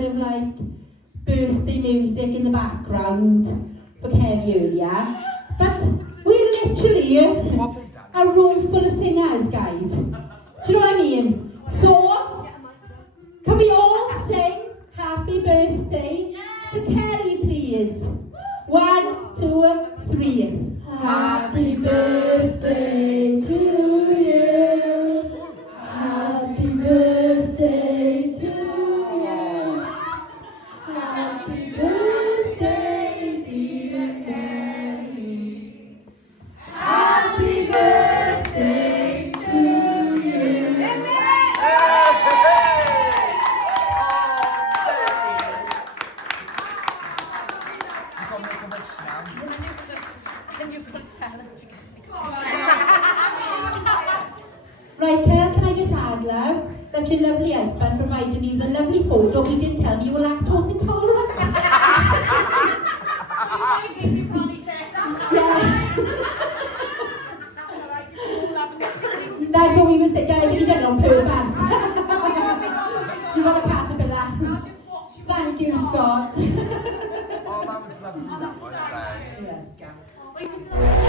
bit of like birthday music in the background for Kerry earlier. But we're literally a room full of singers, guys. Do you know what I mean? So, can we all sing happy birthday to Kerry, please? 1, 2, 3. Happy birthday to you. Happy birthday to you. Happy birthday, dear Kerry. Happy birthday to you. Right, Kel, can I just add, love, that your lovely husband provided me with a lovely photo. He didn't tell me you were lactose intolerant. That's what we were thinking. I think he did it on purpose. You got a caterpillar. Thank you, Scott. Oh, that was lovely. That was Yes.